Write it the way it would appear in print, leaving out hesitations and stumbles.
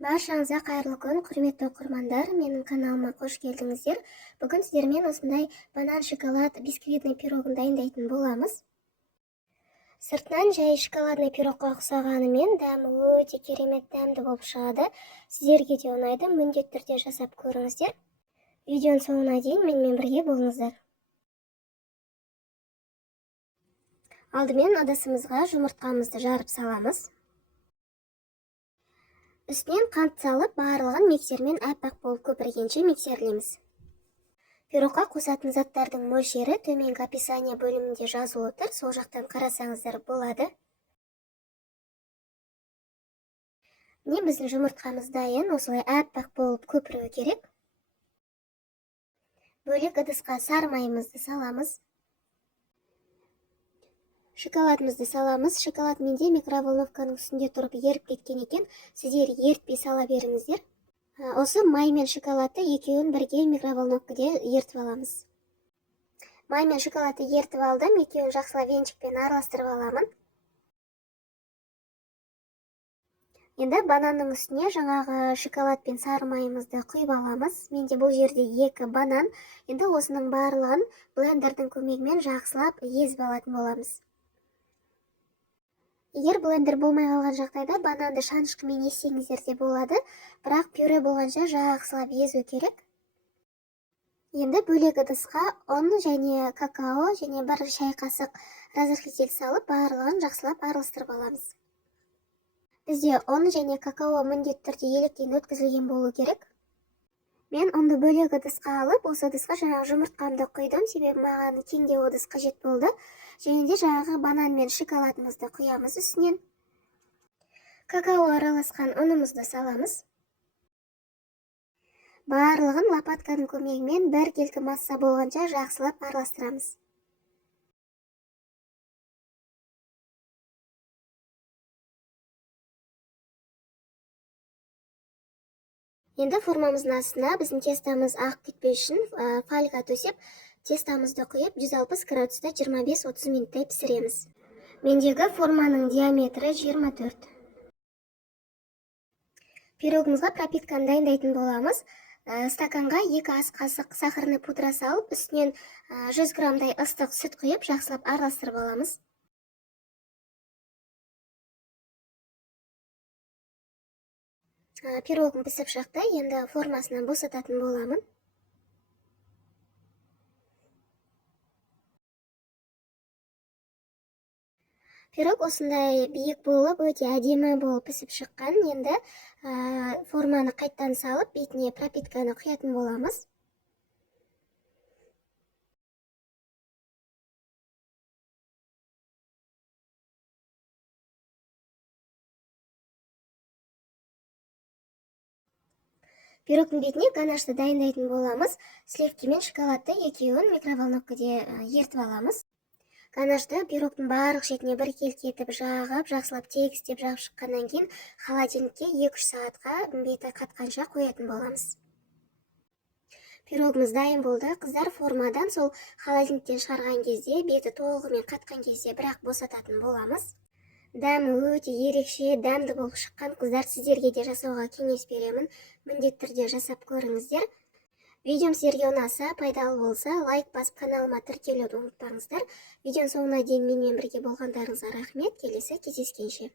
Баршаңызға қайырлы күн, құрметті оқырмандар, менің каналыма қош келдіңіздер. Бүгін сіздермен осындай банан шоколад бисквитный пирогын дайындайтын боламыз. Сыртынан жай шоколадный пирогқа ұқсағанымен дәмі өте керемет дәмді болып шығады. Сіздерге де ұнайды, міндетті түрде жасап көріңіздер. Видеоның соңына дейін менімен бірге болыңыздар. Алдымен ыдысымызға жұмыртқамызды жарып саламыз. Үстінен қант салып, барлығын миксермен әппақ болып көпіргенше миксерлейміз. Пирогқа қосатын заттардың мөлшері төменгі описание бөлімінде жазылып отыр, сол жақтан қарасаңыздар болады. Міне біздің жұмыртқамыз дайын, осылай әппақ болып көпіруі керек. Бөлек ыдысқа сары майымызды саламыз. Шоколадымызды саламыз. Шоколад менде микроволновканың үстінде тұрып еріп кеткен екен. Сіздер ертпей сала беріңіздер. Осы май мен шоколадты екеуін бірге микроволновкада ертіп аламыз. Май мен шоколадты ертіп алдым, екеуін жақсылап венчикпен араластырып аламын. Енді бананның үстіне жаңағы шоколад пен сары майымызды құйып аламыз. Менде бұл жерде 2 банан. Енді осының барлығын блендердің көмегімен жақсылап езіп алатын боламыз. Егер блендер болмай қалған жағдайда бананды шанышқымен ессеңіздер де болады, бірақ пюре болғанша жақсылап езу керек. Енді бөлек ыдысқа ұн және какао және 1 шай қасық разрыхлитель салып, барлығын жақсылап араластырып аламыз. Бізде ұн және какао міндетті түрде електен өткізілген болу керек. Мен ұнды бөлек ыдысқа алып, осы ыдысқа жаңағы жұмыртқамды құйдым, себебі маған кеңдеу ыдыс қажет болды. Және де жаңағы банан мен шоколадымызды құямыз үстінен. Какао араласқан ұнымызды саламыз. Барлығын лопатканың көмегімен біркелкі масса болғанша жақсылап араластырамыз. Енді формамыздың астына біздің тестамыз ағып кетпеу үшін фольга төсеп, тестамызды құйып 160 градуста 25-30 минуттай пісіреміз. Мендегі форманың диаметрі 24. Пирогымызға пропитканы дайындайтын боламыз. Стаканға 2 ас қасық сахарный пудра салып, үстінен 100 граммдай ыстық сүт құйып, жақсылап араластырып аламыз. Пирогым пісіп шықты, енді формасынан босататын боламын. Пирог осындай биік болып, өте әдемі болып пісіп шыққан. Енді форманы қайттан салып, бетіне пропитканы құятын боламыз. Пирогтың бетіне ганашты дайындайтын боламыз. Сливки мен шоколадты екеуін микроволновкада ертіп аламыз. Ганашты пирогтың барлық шетіне біркелкі етіп жағып, жақсылап тегістеп жағып шыққаннан кейін холодильникке 2-3 сағатқа беті қатқанша қоятын боламыз. Пирогымыз дайын болды. Қыздар формадан сол холодильниктен шығарған кезде, беті толығымен қатқан кезде бірақ босататын боламыз. Дәмі өте ерекше, дәмді болып шыққан. Қыздар, сіздерге де жасауға кеңес беремін. Міндетті түрде жасап көріңіздер. Видеом сіздерге ұнаса, пайдалы болса, лайк басып каналыма тіркелуді ұмытпаңыздар. Видеоның соңына дейін менімен бірге болғандарыңызға рахмет. Келесі кездескенше.